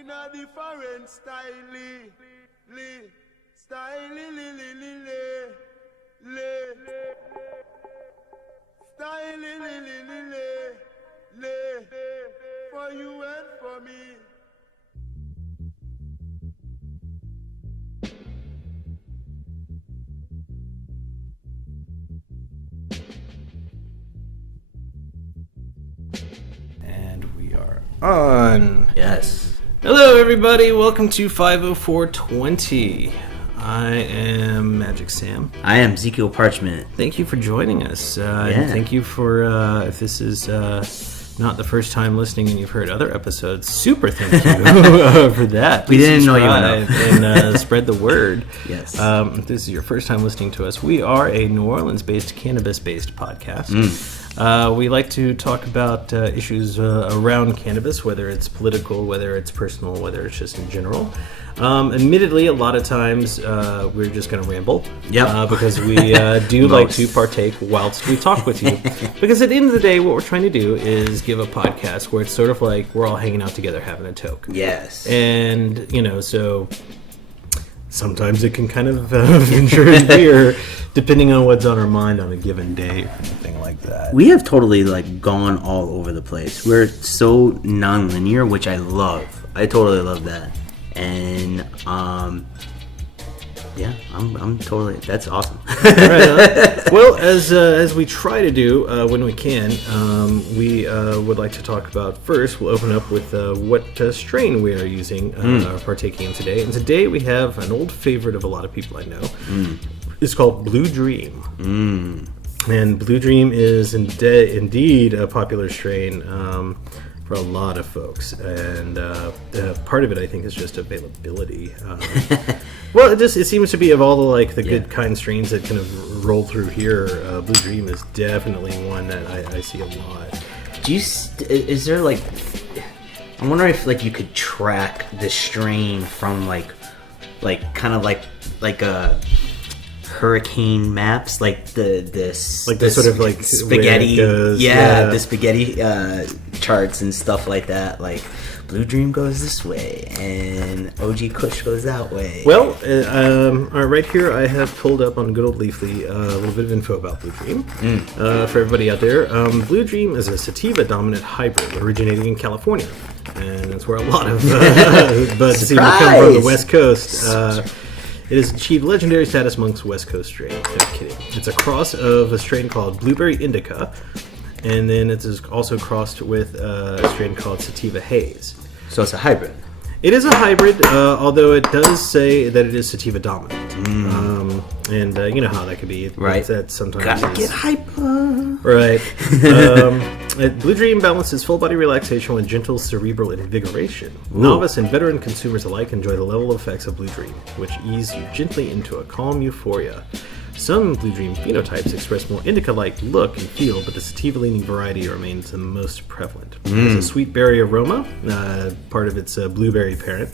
In a different style, for you and for me. And we are on. Yes. Hello, everybody. Welcome to 504Twenty. I am Magic Sam. I am Zekiel Parchment. Thank you for joining us. And thank you for, if this is not the first time listening and you've heard other episodes, super thank you for that. We didn't know you enough. And spread the word. Yes. If this is your first time listening to us, we are a New Orleans-based, cannabis-based podcast. We like to talk about issues around cannabis, whether it's political, whether it's personal, whether it's just in general. Admittedly, a lot of times we're just going to ramble. Yep. Because we do like to partake whilst we talk with you. Because at the end of the day, what we're trying to do is give a podcast where it's sort of like we're all hanging out together having a toke. Yes. And, so sometimes it can kind of venture in here, depending on what's on our mind on a given day or anything like that. We have totally gone all over the place. We're so non-linear, which I love. I totally love that. And I'm totally. That's awesome. Right, well, as we try to do when we can, we would like to talk about first. We'll open up with what strain we are using, or partaking in today. And today we have an old favorite of a lot of people I know. It's called Blue Dream. And Blue Dream is indeed a popular strain for a lot of folks, and part of it I think is just availability. Well, it seems to be of all the good kind strains that kind of roll through here. Blue Dream is definitely one that I see a lot. Is there I wonder if you could track the strain from kind of like a hurricane maps, the sort of spaghetti, the spaghetti charts and stuff like that. Blue Dream goes this way and OG Kush goes that way. Well, right here I have pulled up on good old Leafly a little bit of info about Blue Dream for everybody out there. Blue Dream is a sativa dominant hybrid originating in California, and that's where a lot of buds seem to come from the West Coast. It has achieved legendary status amongst West Coast strains. No kidding. It's a cross of a strain called Blueberry Indica, and then it is also crossed with a strain called Sativa Haze. So it's a hybrid. It is a hybrid, although it does say that it is sativa dominant. And you know how that could be. Right. That sometimes gotta get hyper. Right. Blue Dream balances full body relaxation with gentle cerebral invigoration. Ooh. Novice and veteran consumers alike enjoy the level of effects of Blue Dream, which ease you gently into a calm euphoria. Some Blue Dream phenotypes express more indica-like look and feel, but the sativa-leaning variety remains the most prevalent. It has a sweet berry aroma, part of its blueberry parent.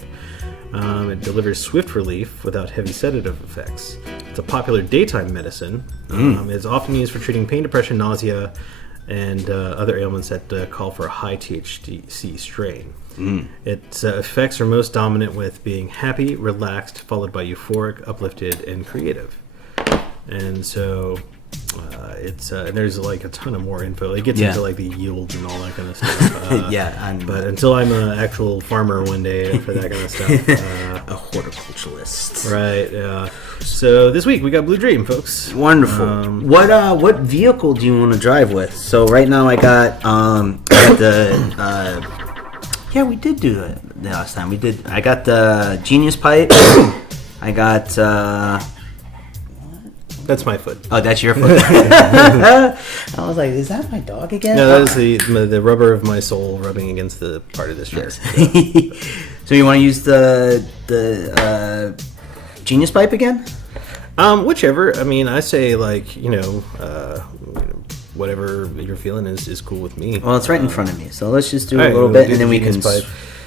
It delivers swift relief without heavy sedative effects. It's a popular daytime medicine. It's often used for treating pain, depression, nausea, and other ailments that call for a high THC strain. Its effects are most dominant with being happy, relaxed, followed by euphoric, uplifted, and creative. And so there's a ton of more info. It gets into the yields and all that kind of stuff. But until I'm an actual farmer one day for that kind of stuff, a horticulturalist. Right. Yeah. So this week we got Blue Dream, folks. Wonderful. What vehicle do you want to drive with? So right now I got the. We did do it the last time. I got the Genius Pipe. I got. That's my foot. Oh, that's your foot. I was like, is that my dog again? No, that is the rubber of my soul rubbing against the part of this chair. Yes. So you want to use the Genius Pipe again? Whichever. I mean, I say whatever you're feeling is cool with me. Well, it's right in front of me, so let's just do a little bit, and then we can.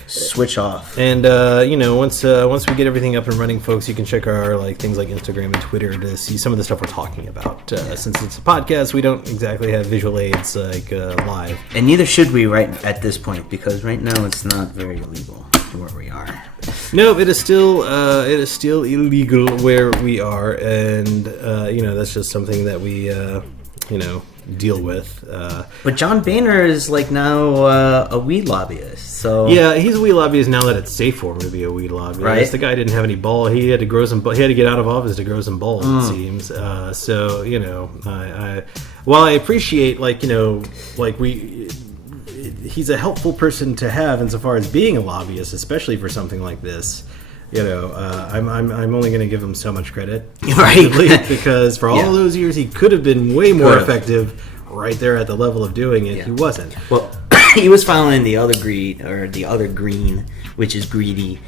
switch off. And once we get everything up and running, folks, you can check our things like Instagram and Twitter to see some of the stuff we're talking about. Since it's a podcast, we don't exactly have visual aids live, and neither should we right at this point, because right now it's not very legal where we are. No, it is still illegal where we are, and that's just something that we deal with. But John Boehner is now a weed lobbyist. So yeah, he's a weed lobbyist now that it's safe for him to be a weed lobbyist. Right. The guy didn't have any ball. He had to grow some. He had to get out of office to grow some balls. It seems. While I appreciate he's a helpful person to have insofar as being a lobbyist, especially for something like this. I'm only going to give him so much credit, right? Because for all those years, he could have been way more effective right there at the level of doing it. Yeah. He wasn't. Well, he was following the other green, which is greedy,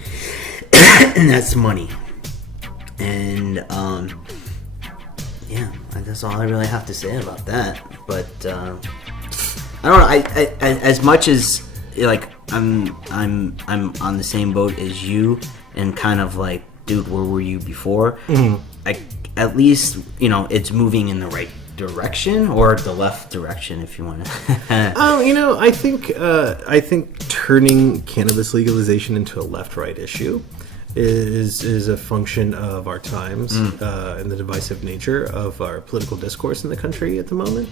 and that's money. And that's all I really have to say about that. But I don't know. I as much as I'm on the same boat as you. And kind of dude, where were you before? Mm-hmm. At least, it's moving in the right direction or the left direction, if you want to. I think turning cannabis legalization into a left-right issue is a function of our times and the divisive nature of our political discourse in the country at the moment.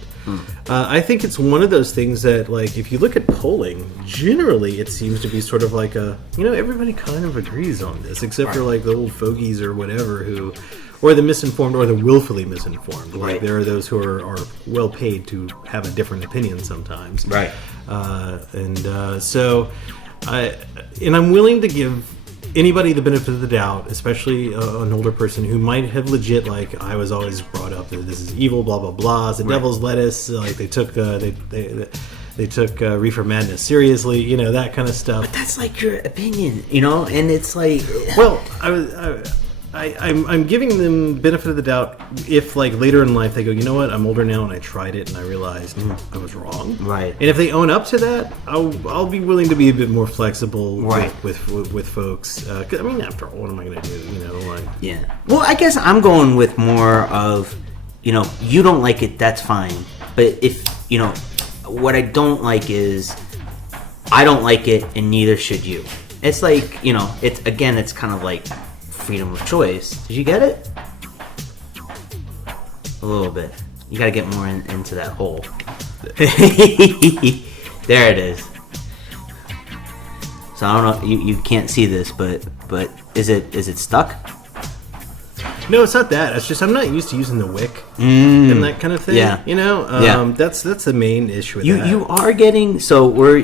I think it's one of those things that, if you look at polling, generally it seems to be sort of everybody kind of agrees on this, except for the old fogies or whatever or the misinformed or the willfully misinformed. Right. There are those who are well paid to have a different opinion sometimes. Right. So I'm willing to give anybody the benefit of the doubt, especially an older person who might have legit, I was always brought up that this is evil, blah blah blah, it's the devil's lettuce. They took Reefer Madness seriously, that kind of stuff. But that's your opinion, and it's well, I'm giving them benefit of the doubt if later in life they go, you know what, I'm older now and I tried it and I realized I was wrong. Right. And if they own up to that, I'll be willing to be a bit more flexible with folks. After all, what am I going to do? Yeah. Well, I guess I'm going with more of, you don't like it, that's fine. But if what I don't like is I don't like it and neither should you. It's it's kind of freedom of choice. Did you get it? A little bit. You got to get more into that hole. There it is. So I don't know. You can't see this, but is it stuck? No, it's not that. It's just I'm not used to using the wick and that kind of thing. Yeah. That's the main issue with that. You are getting, so we're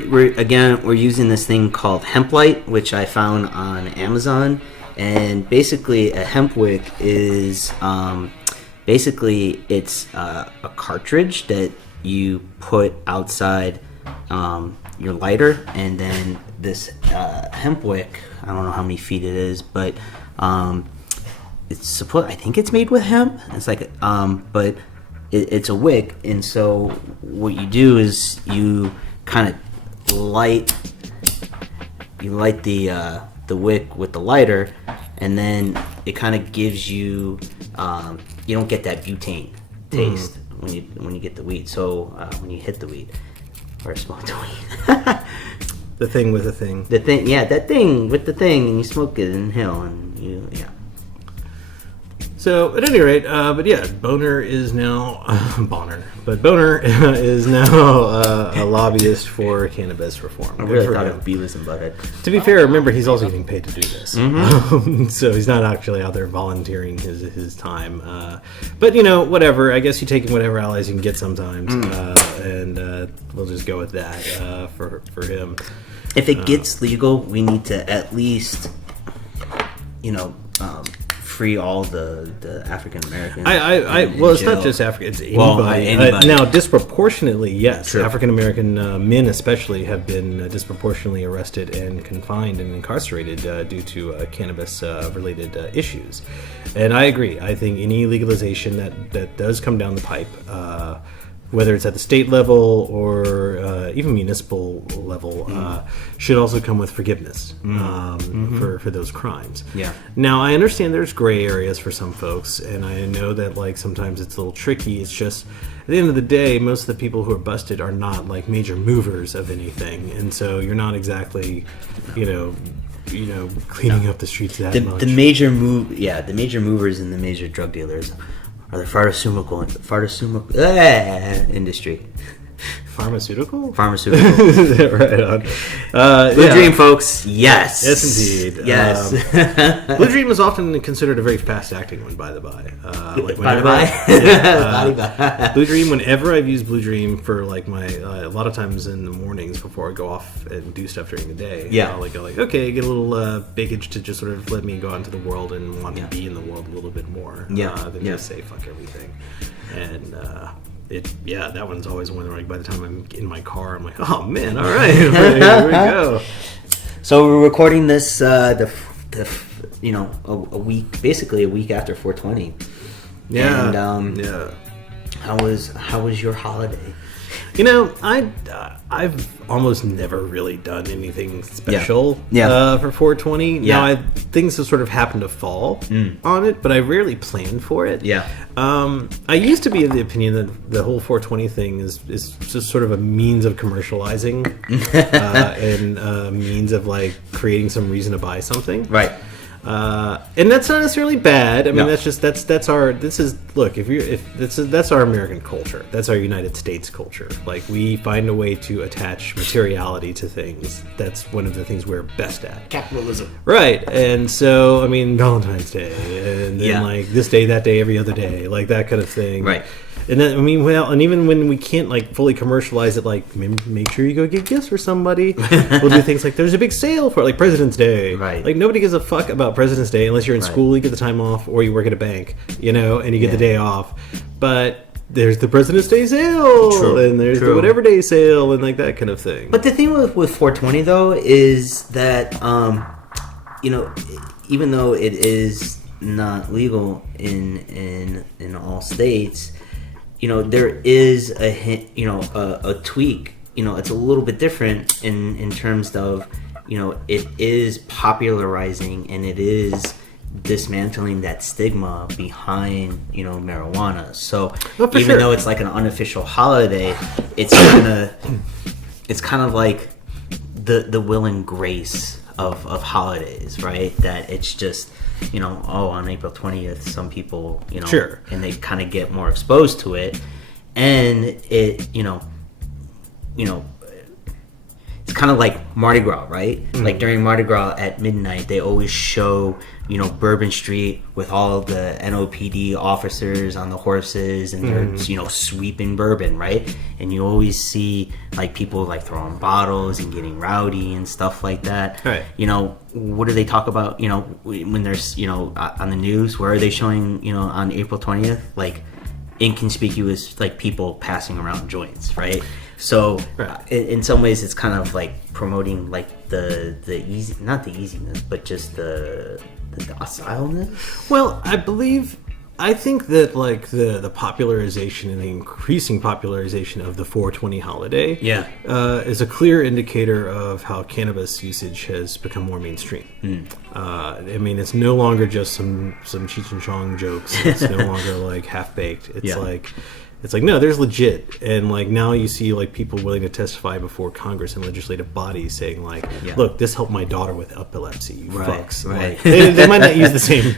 using this thing called hemp light, which I found on Amazon. And basically, a hemp wick is it's a cartridge that you put outside your lighter, and then this hemp wick. I don't know how many feet it is, but it's I think it's made with hemp. It's but it's a wick, and so what you do is you kind of light the wick with the lighter, and then it kind of gives you you don't get that butane taste when you get the weed. So when you hit the weed or smoke the weed, the thing with the thing, that thing with the thing, and you smoke it and inhale, and So at any rate, Boehner is now Boehner is now a lobbyist for cannabis reform. I really thought it would be Beavis and Butthead. To be fair, remember he's also getting paid to do this, so he's not actually out there volunteering his time. But whatever. I guess you take whatever allies you can get sometimes, and we'll just go with that for him. If it gets legal, we need to at least, free all the African Americans. It's not just Africa; it's anybody. Anybody. Now, disproportionately, yes, True. African American men especially have been disproportionately arrested and confined and incarcerated due to cannabis related issues. And I agree. I think any legalization that does come down the pipe whether it's at the state level or even municipal level, should also come with forgiveness for those crimes. Yeah. Now, I understand there's gray areas for some folks, and I know that like sometimes it's a little tricky. It's just at the end of the day, most of the people who are busted are not like major movers of anything, and so you're not exactly, cleaning up the streets that much. The major movers and the major drug dealers are the pharmaceutical industry. Pharmaceutical? Right on. Blue Dream, folks. Yes. Yes, indeed. Yes. Blue Dream is often considered a very fast-acting one, by the by. Blue Dream, whenever I've used Blue Dream for, like, my... a lot of times in the mornings before I go off and do stuff during the day. Yeah. I'll go, okay, get a little bakage to just sort of let me go out into the world and want to be in the world a little bit more. Than just say, fuck everything. And... that one's always one where, like, by the time I'm in my car, I'm like, oh man, all right, here we go. So we're recording this, a week after 420. Yeah. And how was your holiday? I've almost never really done anything special for 420. Yeah. Now, things have sort of happened to fall on it, but I rarely planned for it. Yeah. I used to be of the opinion that the whole 420 thing is just sort of a means of commercializing and a means of, like, creating some reason to buy something. Right. And that's not necessarily bad. I mean, that's our American culture. That's our United States culture. Like, we find a way to attach materiality to things. That's one of the things we're best at. Capitalism. Right. And so, I mean, Valentine's Day, and then like this day, that day, every other day, like that kind of thing. Right. And then, I mean, and even when we can't, like, fully commercialize it, like, make sure you go get gifts for somebody. We'll do things like, there's a big sale for, like, President's Day. Right. Like, nobody gives a fuck about President's Day unless you're in school, you get the time off, or you work at a bank, and you get the day off. But there's the President's Day sale, and there's the whatever day sale, and, like, that kind of thing. But the thing with 420, though, is that, even though it is not legal in all states, there is a hint, a tweak. It's a little bit different in terms of, it is popularizing and it is dismantling that stigma behind, marijuana. So even though it's like an unofficial holiday, it's kind of like the will and grace of holidays, right? That it's just, on April 20th, some people, and they kind of get more exposed to it, and it, it's kind of like Mardi Gras, right? Mm-hmm. Like during Mardi Gras at midnight, they always show, Bourbon Street with all the NOPD officers on the horses, and they're, sweeping bourbon, right? And you always see, like, people, like, throwing bottles and getting rowdy and stuff like that. Right. What do they talk about, when there's, on the news? Where are they showing, on April 20th? Like, inconspicuous, like, people passing around joints, right? So in some ways it's kind of like promoting, like, the easy, not the easiness, but just the docileness. Well, I think that, like, the popularization and the increasing popularization of the 420 holiday is a clear indicator of how cannabis usage has become more mainstream. I mean, it's no longer just some Cheech and Chong jokes. It's no longer, like, half-baked. It's like, no, there's legit. And, like, now you see, like, people willing to testify before Congress and legislative bodies saying, like, look, this helped my daughter with epilepsy, you fucks. Right. Like, they might not use the same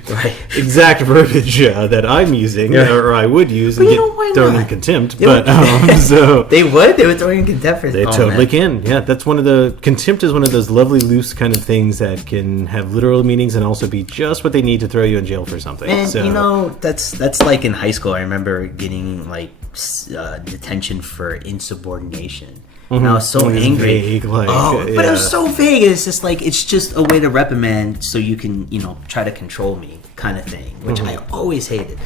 exact verbiage that I'm using, or I would use, and get thrown in contempt. So They would throw you in contempt for they totally can. Yeah, that's contempt is one of those lovely, loose kind of things that can have literal meanings and also be just what they need to throw you in jail for something. And, so, that's like in high school. I remember getting, like, detention for insubordination. And I was so angry. Vague, but it was so vague. It's just like, it's just a way to reprimand so you can, try to control me, kind of thing, which I always hated.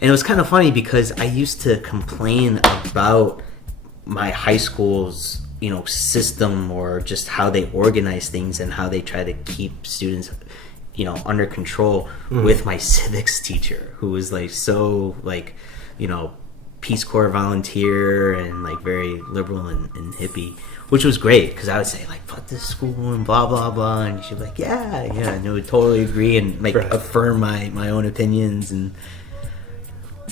And it was kind of funny because I used to complain about my high school's, system, or just how they organize things and how they try to keep students, under control, with my civics teacher, who was, like, so, like, Peace Corps volunteer and like very liberal and hippie, which was great because I would say like fuck this school and blah blah blah, and she'd be like yeah, and I would totally agree and like affirm my own opinions, and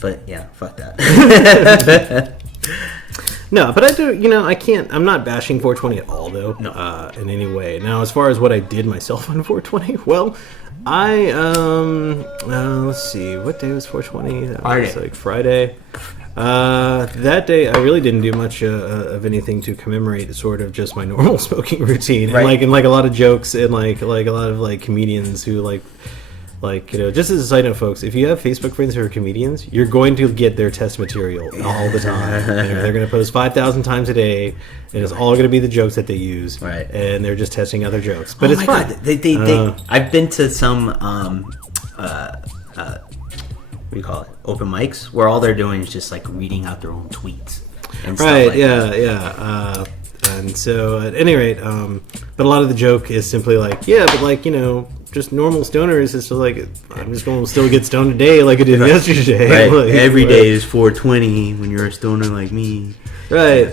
but yeah, fuck that. No, but I do, I can't, I'm not bashing 420 at all, though, in any way. Now, as far as what I did myself on 420, well, let's see, what day was 420? That was like Friday. That day, I really didn't do much of anything to commemorate sort of just my normal smoking routine. Right. And like a lot of jokes and like a lot of like comedians who just as a side note, folks, if you have Facebook friends who are comedians, you're going to get their test material all the time. They're going to post 5,000 times a day, and it's all going to be the jokes that they use. Right. And they're just testing other jokes. But it's fun. God. I've been to some, what do you call it? Open mics, where all they're doing is just like reading out their own tweets. And stuff like that. Yeah. And so, at any rate, but a lot of the joke is simply like, just normal stoners. It's just like, I'm just going to still get stoned today like I did yesterday. Right. Like, every day is 420 when you're a stoner like me. Right.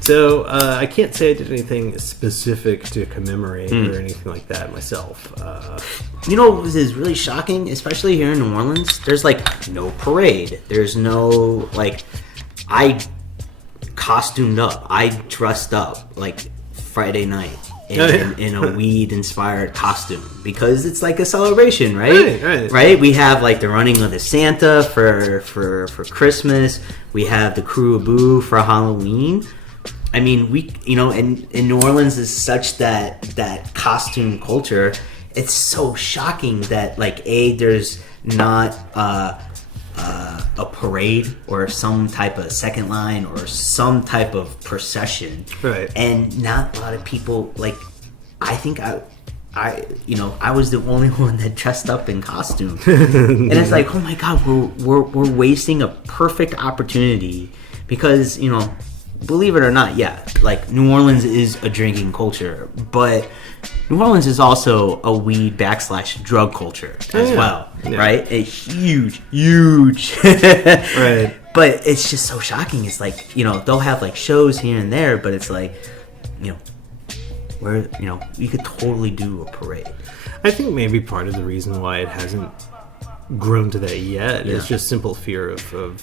So I can't say I did anything specific to commemorate or anything like that myself. What is really shocking, especially here in New Orleans? There's like no parade. There's no I costumed up. I dressed up like Friday night in a weed inspired costume because it's like a celebration, right? Right. We have like the running of the Santa for Christmas. We have the Crew of Boo for Halloween. I mean, in New Orleans is such that costume culture. It's so shocking that there's not a parade or some type of second line or some type of procession, right? And not a lot of people I think I was the only one that dressed up in costume, and it's like, oh my god, we're wasting a perfect opportunity because believe it or not, New Orleans is a drinking culture, but New Orleans is also a weed / drug culture as well, right? A huge, right? But it's just so shocking. It's like, they'll have shows here and there, but it's like, where you could totally do a parade. I think maybe part of the reason why it hasn't grown to that yet is just simple fear of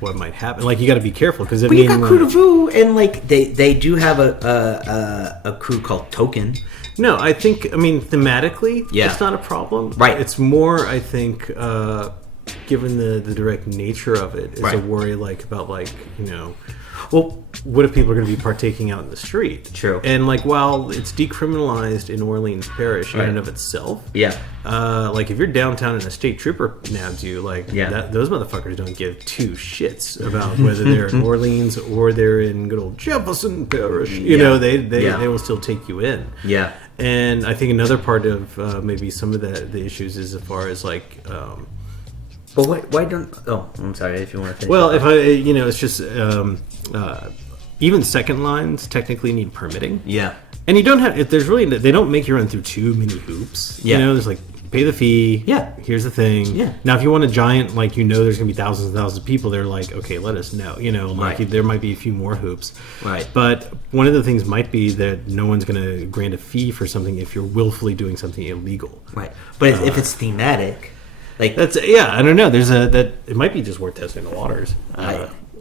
what might happen. You got to be careful because you got Crew de Voo, and they do have a crew called Token. No, I think thematically, it's not a problem. Right. It's more, I think, given the direct nature of it, is a worry about well, what if people are going to be partaking out in the street? True. And while it's decriminalized in Orleans Parish in and of itself, if you're downtown and a state trooper nabs you, those motherfuckers don't give two shits about whether they're in Orleans or they're in good old Jefferson Parish. They will still take you in. Yeah. And I think another part of maybe some of the issues is as far as but why don't? Oh, I'm sorry. If you want to finish. Well, if it's just even second lines technically need permitting. Yeah, and you don't have. If there's really, they don't make you run through too many hoops. Yeah, there's pay the fee. Yeah, here's the thing. Yeah. Now, if you want a giant, there's gonna be thousands and thousands of people. They're okay, let us know. There might be a few more hoops. Right. But one of the things might be that no one's gonna grant a fee for something if you're willfully doing something illegal. Right. But if it's thematic. That's I don't know. There's it might be just worth testing the waters.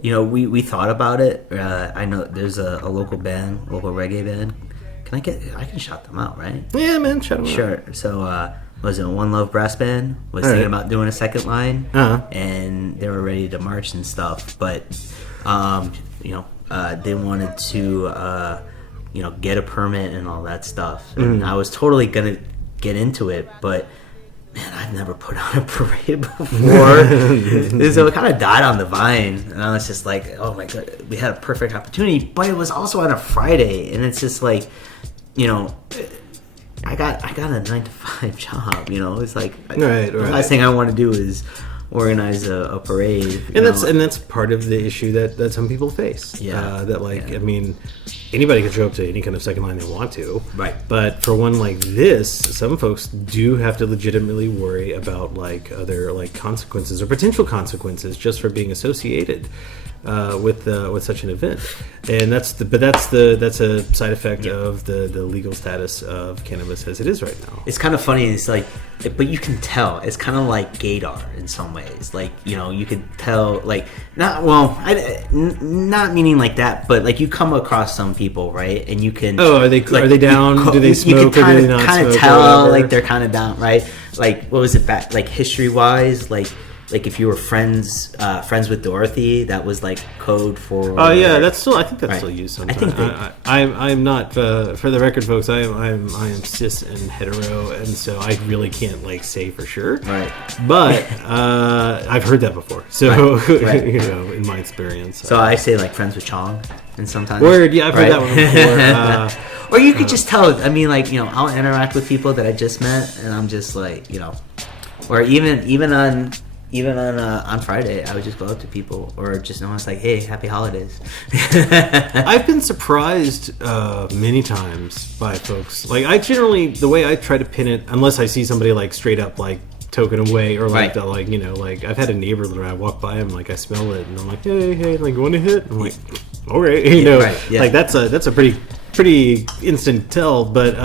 We thought about it. I know there's a local reggae band. I can shout them out, right? Yeah, man, shout them out. Sure. So was it One Love Brass Band was thinking about doing a second line, and they were ready to march and stuff, but they wanted to get a permit and all that stuff, and I was totally gonna get into it, but man, I've never put on a parade before. So it kind of died on the vine. And I was just like, oh my God, we had a perfect opportunity. But it was also on a Friday. And it's just I got a 9-to-5 job, It's the last thing I want to do is organize a parade. And that's part of the issue that some people face. Yeah. I mean, anybody can show up to any kind of second line they want to. Right. But for one like this, some folks do have to legitimately worry about like other like consequences or potential consequences just for being associated with such an event. And that's a side effect of the legal status of cannabis as it is right now. It's kind of funny. It's like, but you can tell. It's kind of like gaydar in some ways. Like, you know, you could tell. Like, not meaning like that, but like you come across some people, right? And you can. Oh, are they down? Do they smoke? You or do they not kind of smoke? tell like they're kind of down, right? Like, what was it back? Like history wise, like if you were friends with Dorothy, that was like code for. Oh yeah, that's still. I think that's right. still used sometimes. I think I'm not for the record, folks. I am cis and hetero, and so I really can't like say for sure. Right. But I've heard that before. So Right. you know, in my experience. So I say like friends with Chong, and sometimes. Word, yeah, I've heard that one before. Or you could just tell. I mean, like, you know, I'll interact with people that I just met, and I'm just like, you know, or even on Friday, I would just go up to people, or just know it's like, hey, happy holidays. I've been surprised many times by folks. Like, I generally, the way I try to pin it, unless I see somebody like straight up like token away, or like Right. like, you know, like I've had a neighbor that I walk by him, like I smell it, and I'm like, hey, like, you want a hit? I'm like, okay, you know, right, yeah. like that's a pretty instant tell, but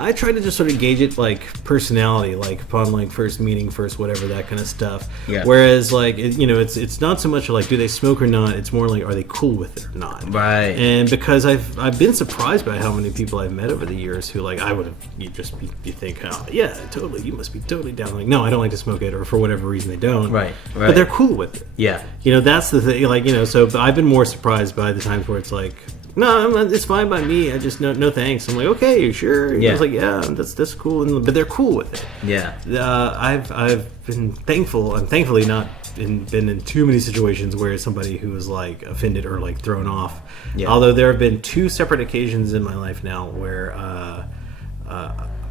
I try to just sort of gauge it like personality, like upon like first meeting, first whatever, that kind of stuff. Yeah. Whereas like you know, it's not so much like do they smoke or not. It's more like are they cool with it or not. Right. And because I've been surprised by how many people I've met over the years who like I would have you think, oh yeah, totally, you must be totally down. Like, no, I don't like to smoke it, or for whatever reason they don't. Right. But they're cool with it. Yeah. You know, that's the thing. Like, you know, so I've been more surprised by the times where it's like, no, it's fine by me. I just no thanks. I'm like, okay, you sure? And I was like, yeah, that's cool. But they're cool with it. Yeah. I've been thankful. I'm thankfully not been in too many situations where somebody who was like offended or like thrown off. Yeah. Although there have been two separate occasions in my life now where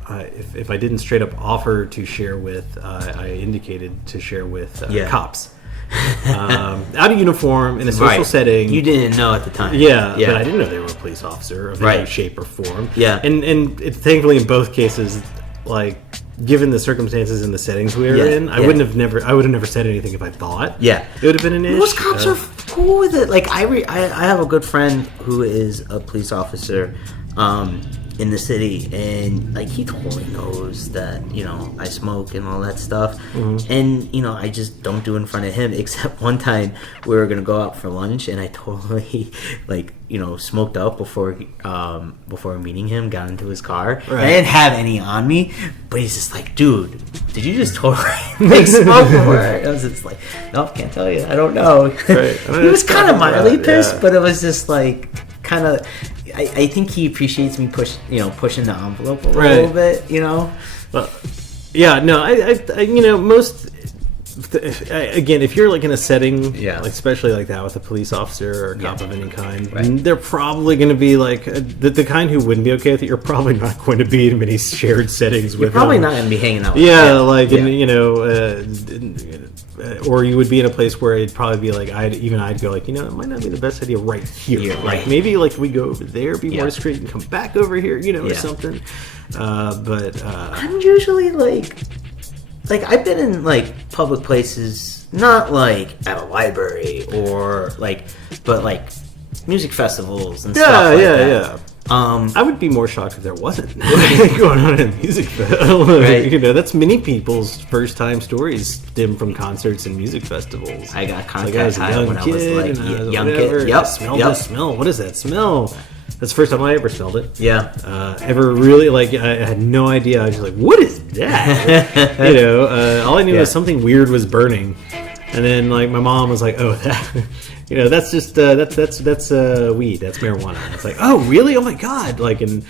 if I didn't straight up offer to share with, I indicated to share with cops. Out of uniform in a social setting. You didn't know at the time. Yeah, but I didn't know they were a police officer of any shape or form. Yeah. And it, thankfully in both cases, like given the circumstances and the settings we were in, I would have never said anything if I thought. Yeah. It would have been an issue. Most cops are cool with it. Like I have a good friend who is a police officer in the city, and like he totally knows that, you know, I smoke and all that stuff. Mm-hmm. And, you know, I just don't do it in front of him, except one time we were gonna go out for lunch and I totally like, you know, smoked up before meeting him, got into his car. Right. I didn't have any on me, but he's just like, dude, did you just totally make smoke for it? I was just like, nope, can't tell you, I don't know. Right. He was kind of mildly pissed, but it was just like kind of, I think he appreciates me pushing the envelope a little bit, you know. Well, yeah, no, I you know, most again, if you're like in a setting, like, especially like that with a police officer or a cop of any kind, they're probably going to be like the kind who wouldn't be okay with it. You're probably not going to be in many shared settings with. You're probably not going to be hanging out. With in, you know. Or you would be in a place where it'd probably be like I'd go like, you know, it might not be the best idea right here. Like maybe like we go over there, be more discreet, and come back over here, you know, or something. But I'm usually like I've been in like public places, not like at a library or like, but like music festivals and stuff like that. Yeah. I would be more shocked if there wasn't going on in a music festival. You know, that's many people's first time stories stem from concerts and music festivals. I got contact when I was like a young kid. Yep. Smell this smell. What is that smell? That's the first time I ever smelled it. Yeah. Ever really, like, I had no idea. I was just like, what is that? You know, all I knew was something weird was burning. And then, like, my mom was like, oh, that, you know, that's just, that's weed. That's marijuana. It's like, oh, really? Oh, my God. Like, and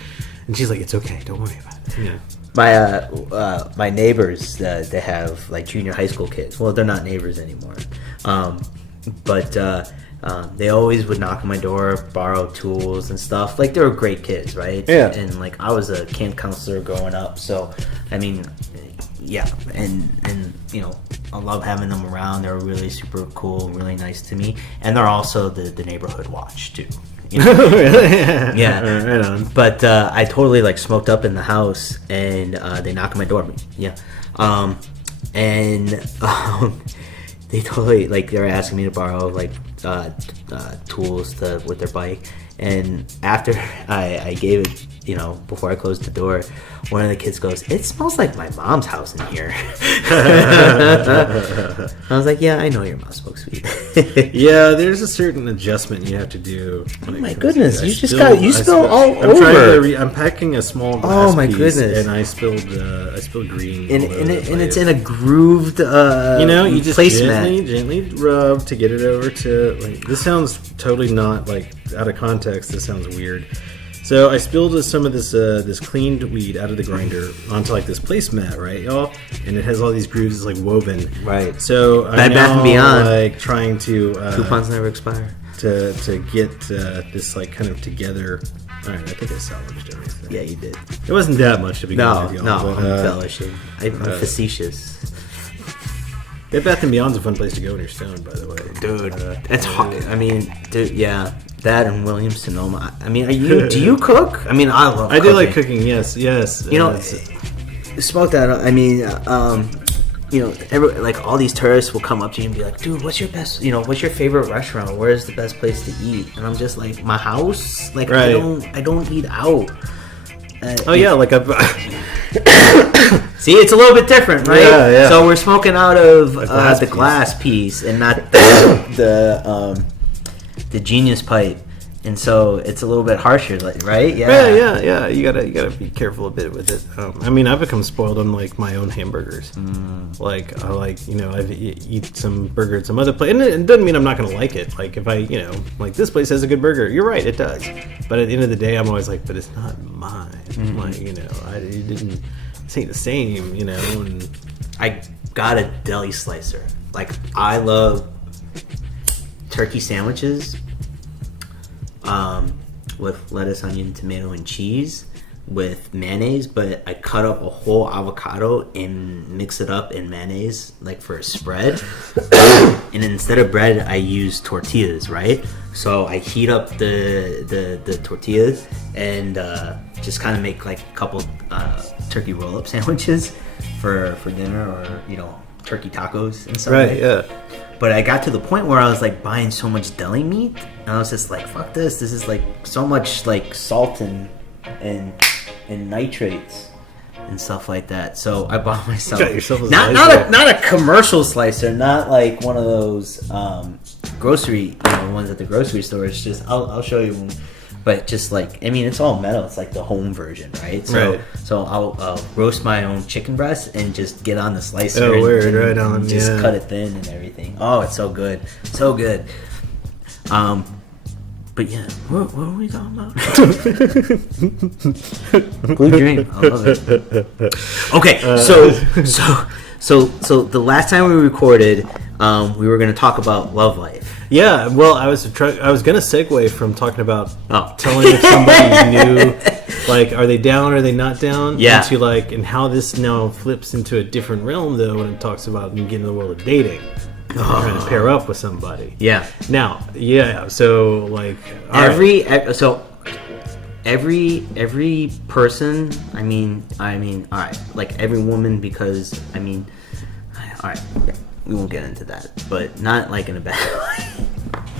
she's like, it's okay. Don't worry about it. You know. My neighbors, they have, like, junior high school kids. Well, they're not neighbors anymore. But they always would knock on my door, borrow tools and stuff. Like, they were great kids, right? Yeah. And, like, I was a camp counselor growing up. So, I mean, yeah. And you know, love having them around. They're really super cool, really nice to me, and they're also the neighborhood watch too. You know? Really? Yeah, right on. But I totally like smoked up in the house, and they knock on my door. Yeah, and they totally like they were asking me to borrow like tools with their bike. And after I gave it, you know, before I closed the door, one of the kids goes, "It smells like my mom's house in here." I was like, "Yeah, I know your mom smokes weed." Yeah, there's a certain adjustment you have to do. Oh my goodness, you spilled all I'm over. I'm packing a small glass my piece, goodness. and I spilled green. And all over the it's place. in a grooved you know, you just placemat. gently rub to get it over to like. This sounds totally not like out of context. This sounds weird. So I spilled some of this cleaned weed out of the grinder onto like this placemat, right, y'all? And it has all these grooves, it's like woven. Right. So I'm Bed Bath now & Beyond. like trying to Coupons never expire. to get this like kind of together. All right, I think I salvaged everything. Yeah, you did. It wasn't that much to begin with, y'all. No, but, I'm embellishing. I'm facetious. Bed Bath & Beyond's a fun place to go when you're stoned, by the way. Dude, it's hard. I mean, dude, yeah. That and Williams Sonoma. I mean, do you cook? I mean, I love I cooking. do like cooking, yes. You know, smoke that. I mean, you know, like all these tourists will come up to you and be like, "Dude, what's your favorite restaurant? Where's the best place to eat?" And I'm just like, "My house." Like, right. I don't eat out. Yeah, like I've See, it's a little bit different, right? Yeah. So we're smoking out of glass the piece. glass piece and not the genius pipe, and so it's a little bit harsher, like, right? Yeah. You gotta be careful a bit with it. I mean, I've become spoiled on like my own hamburgers. Like I like, you know, I've eat some burger at some other place, and it doesn't mean I'm not gonna like it. Like if I, you know, like this place has a good burger. You're right, it does. But at the end of the day, I'm always like, but it's not mine. Like, you know, it didn't. This ain't the same, you know. And I got a deli slicer. Like, I love turkey sandwiches with lettuce, onion, tomato, and cheese with mayonnaise, but I cut up a whole avocado and mix it up in mayonnaise, like for a spread. And instead of bread, I use tortillas, right? So I heat up the tortillas and just kind of make like a couple turkey roll-up sandwiches for dinner, or, you know, turkey tacos and stuff. right, yeah. But I got to the point where I was like buying so much deli meat, and I was just like, "Fuck this! This is like so much like salt and nitrates and stuff like that." So I bought myself, You got yourself a not a commercial slicer, not like one of those grocery, you know, ones at the grocery store. It's just I'll show you one. But just like, I mean, it's all metal. It's like the home version, right? Right. So I'll roast my own chicken breast and just get on the slicer. Oh, and, word, and right on, just yeah. cut it thin and everything. Oh, it's so good, so good. But yeah, what were we talking about? Blue Dream, I love it. Okay, so the last time we recorded, we were going to talk about love life. Yeah, well, I was gonna segue from talking about Oh. telling if somebody knew, like, are they down, are they not down? Yeah. Into like, and how this now flips into a different realm though when it talks about you getting in the world of dating, trying to pair up with somebody. Yeah. Now, yeah, so like Every person, I mean, all right, like every woman, because I mean, all right, we won't get into that, but not like in a bad way.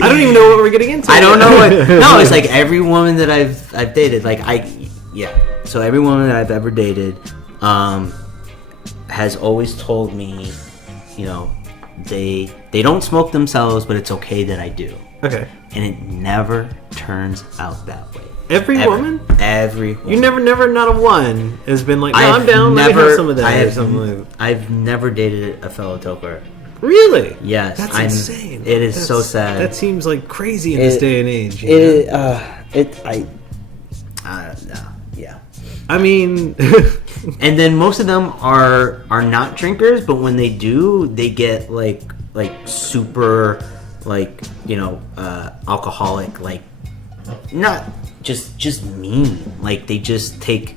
I don't even know what we're getting into. I don't know what. No, it's like every woman that I've dated, like so every woman that I've ever dated, has always told me, you know, they don't smoke themselves, but it's okay that I do. Okay. And it never turns out that way. Every woman? Every woman. You never, not a one has been like, no, I'm down, let me have some of that or something like. I've never dated a fellow toker. Really? Yes. That's insane. It is so sad. That seems like crazy in this day and age. Yeah. I mean, And then most of them are not drinkers, but when they do, they get like super, like, you know, alcoholic, like, not just mean, like they just take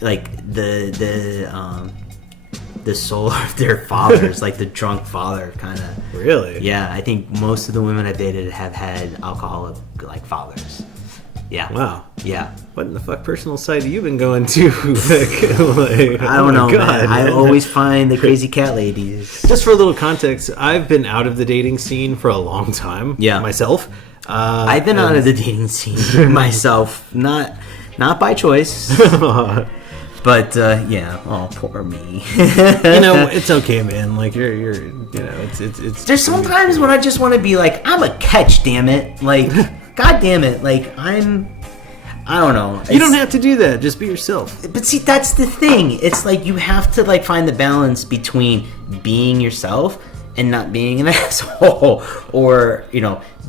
like the the soul of their fathers, like the drunk father kind of. Really? Yeah, I think most of the women I've dated have had alcoholic like fathers. Yeah. Wow. Yeah. What in the fuck personal side have you been going to? Like, I don't know, man. I always find the crazy cat ladies. Just for a little context, I've been out of the dating scene for a long time. Yeah. Myself. I've been out of the dating scene myself, not by choice. But yeah, oh poor me. It's okay, man. Like you're it's. There's sometimes when I just want to be like, I'm a catch, damn it. Like, god damn it. Like I don't know. You don't have to do that. Just be yourself. But see, that's the thing. It's like you have to like find the balance between being yourself and not being an asshole, or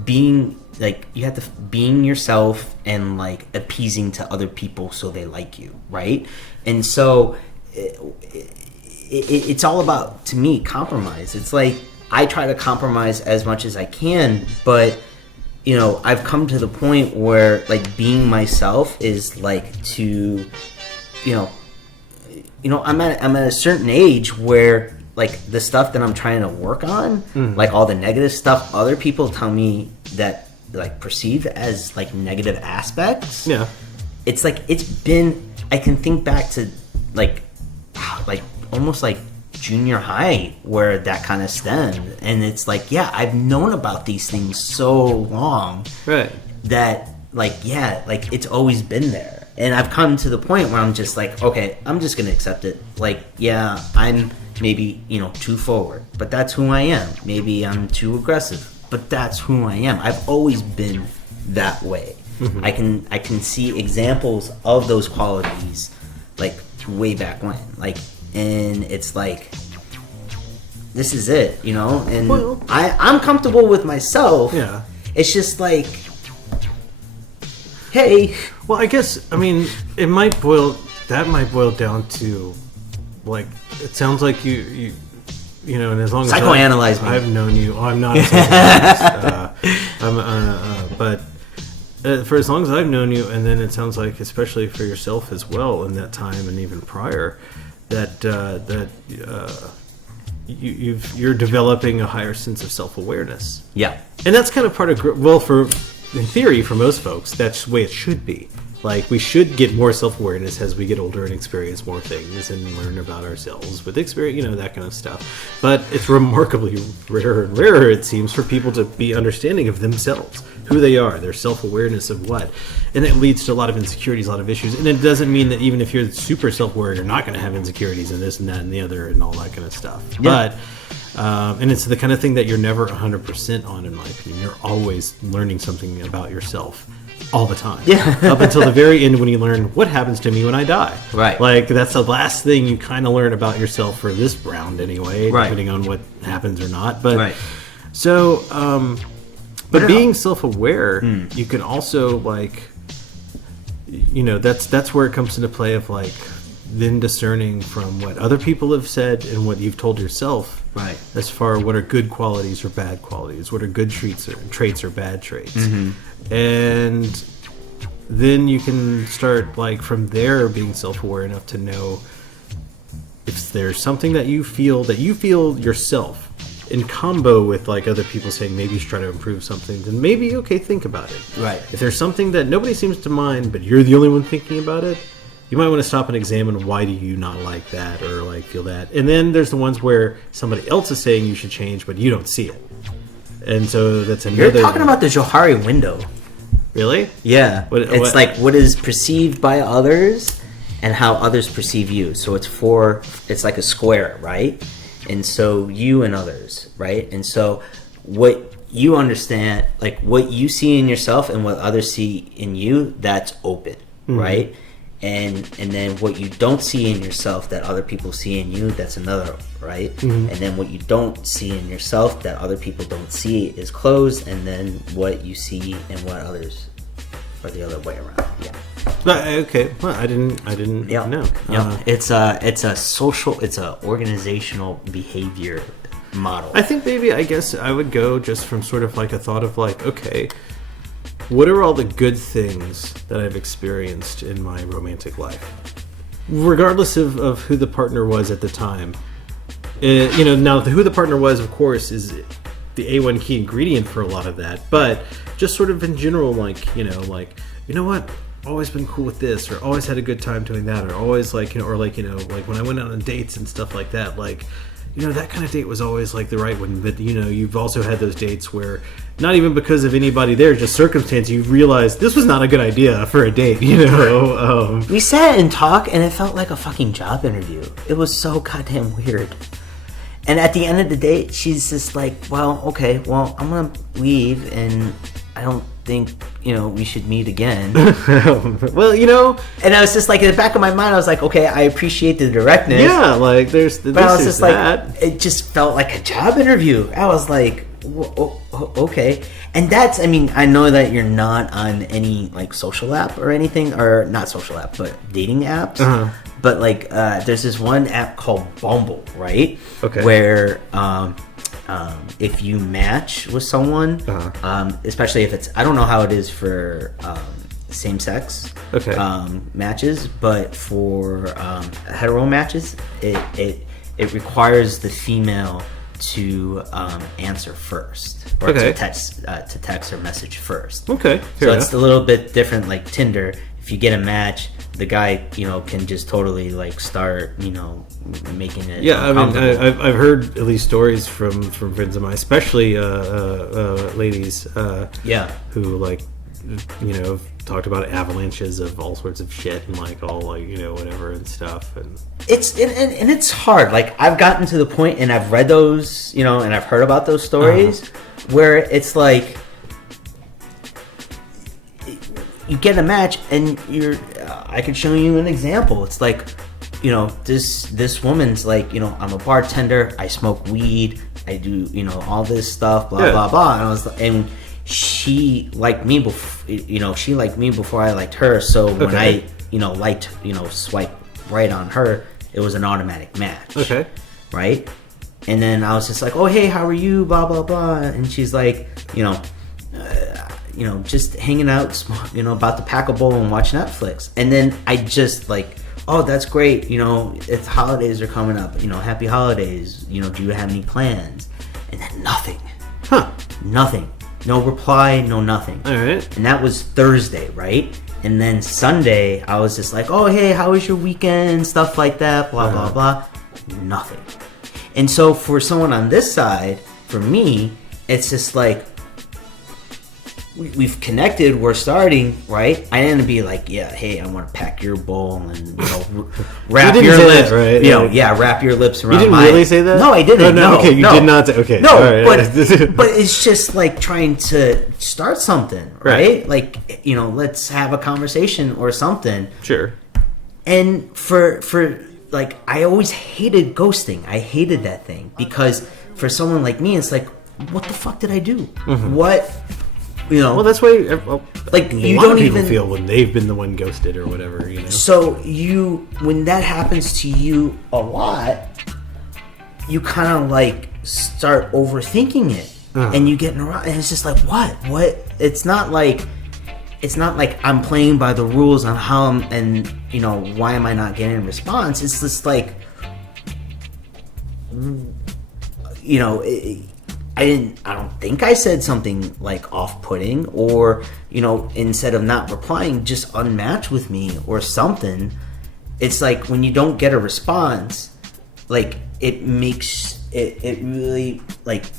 being like you have to being yourself and like appeasing to other people so they like you, right? And so it's all about, to me, compromise. It's like I try to compromise as much as I can, but I've come to the point where like being myself is like to I'm at a certain age where like the stuff that I'm trying to work on, like all the negative stuff other people tell me that like perceive as like negative aspects. Yeah. It's like I can think back to like almost like junior high where that kind of stemmed, and it's like, yeah, I've known about these things so long, right, that like, yeah, like it's always been there, and I've come to the point where I'm just like, okay, I'm just gonna accept it. Like, yeah, I'm maybe too forward, but that's who I am. Maybe I'm too aggressive, but that's who I am. I've always been that way. Mm-hmm. I can see examples of those qualities like way back when, like, and it's like, this is it, and I'm comfortable with myself. Yeah. It's just like, hey. Well, I guess, it might boil down to, like, it sounds like you and as long as psychoanalyze me. I've known you. Oh, I'm not a psychoanalyst. But for as long as I've known you, and then it sounds like, especially for yourself as well, in that time and even prior, that you're developing a higher sense of self-awareness. Yeah, and that's kind of part of in theory, for most folks, that's the way it should be. Like, we should get more self-awareness as we get older and experience more things and learn about ourselves with experience, that kind of stuff. But it's remarkably rarer and rarer, it seems, for people to be understanding of themselves, who they are, their self-awareness of what. And it leads to a lot of insecurities, a lot of issues. And it doesn't mean that even if you're super self-aware, you're not going to have insecurities and this and that and the other and all that kind of stuff. Yeah. But and it's the kind of thing that you're never 100% on, in my opinion. You're always learning something about yourself all the time. Yeah. Up until the very end, when you learn what happens to me when I die. Right. Like, that's the last thing you kind of learn about yourself for this round anyway, right, depending on what happens or not. But right. So, but being self-aware, you can also, like, that's where it comes into play of, like, then discerning from what other people have said and what you've told yourself. Right. As far what are good qualities or bad qualities, what are good traits or bad traits. Mm-hmm. And then you can start, like, from there being self-aware enough to know if there's something that you feel yourself in combo with, like, other people saying maybe you should try to improve something, then maybe, okay, think about it. Right. If there's something that nobody seems to mind, but you're the only one thinking about it, you might want to stop and examine why do you not like that or, like, feel that. And then there's the ones where somebody else is saying you should change, but you don't see it. And so that's another... You're talking about the Johari window. Really? Yeah. It's like what is perceived by others and how others perceive you. So it's like a square, right? And so you and others, right? And so what you understand, like what you see in yourself and what others see in you, that's open, right? And then what you don't see in yourself that other people see in you, that's another, right? And then what you don't see in yourself that other people don't see is closed, and then what you see and what others are the other way around. Yeah. Okay. Well, I didn't know. Yeah. It's a organizational behavior model. I think maybe, I guess I would go just from sort of like a thought of, like, okay, what are all the good things that I've experienced in my romantic life? Regardless of who the partner was at the time, now who the partner was, of course, is the A1 key ingredient for a lot of that. But just sort of in general, you know what? Always been cool with this, or always had a good time doing that, or always like when I went out on dates and stuff like that, that kind of date was always the right one. But you've also had those dates where not even because of anybody there, just circumstance, you realized this was not a good idea for a date. We sat and talked, and it felt like a fucking job interview. It was so goddamn weird. And at the end of the day, she's just like, well, okay, well, I'm gonna leave, and I don't think we should meet again. Well, and I was just like, in the back of my mind, I was like, okay, I appreciate the directness. Yeah, there's but I was just that. It just felt like a job interview. I was like, okay. And that's, I know that you're not on any social app or anything, or not social app, but dating apps. Uh-huh. But there's this one app called Bumble, right? Okay. Where if you match with someone, especially if it's, I don't know how it is for same-sex matches, but for hetero matches, it requires the female to answer first, or to text or message first. Okay, so it's a little bit different, like Tinder. If you get a match, the guy can just totally start making it. Yeah, I've heard at least stories from friends of mine, especially ladies. Who have talked about avalanches of all sorts of shit and whatever and stuff, and it's hard. I've gotten to the point, and I've read those, and I've heard about those stories where it's you get a match, and I could show you an example. It's this woman's I'm a bartender, I smoke weed, I do all this stuff, blah blah blah, and she liked me before I liked her. So when I swipe right on her, it was an automatic match. Okay. Right? And then I was just like, oh hey, how are you, blah blah blah, and she's like, just hanging out, about to pack a bowl and watch Netflix. And then I just oh, that's great. It's holidays are coming up. Happy holidays. Do you have any plans? And then nothing. Nothing. No reply, no nothing. All right. And that was Thursday, right? And then Sunday, I was just like, oh, hey, how was your weekend? Stuff like that, blah, blah, blah. Nothing. And so for someone on this side, for me, it's just we've connected, we're starting, right? I didn't be like, yeah, hey, I want to pack your bowl and wrap your lips, right? Wrap your lips around. You didn't really say that? No, I didn't. No, okay, you did not say. Okay, no, right. but it's just trying to start something, right? Let's have a conversation or something. Sure. And for I always hated ghosting. I hated that thing because for someone like me, it's what the fuck did I do? Mm-hmm. What? Well, that's why you don't even feel when they've been the one ghosted or whatever. So when that happens to you a lot, you kind of start overthinking it, and you get in a rut, and it's just what? It's not like I'm playing by the rules on how why am I not getting a response? It's just I don't think I said something off-putting, or instead of not replying, just unmatch with me or something. It's when you don't get a response, it makes it really it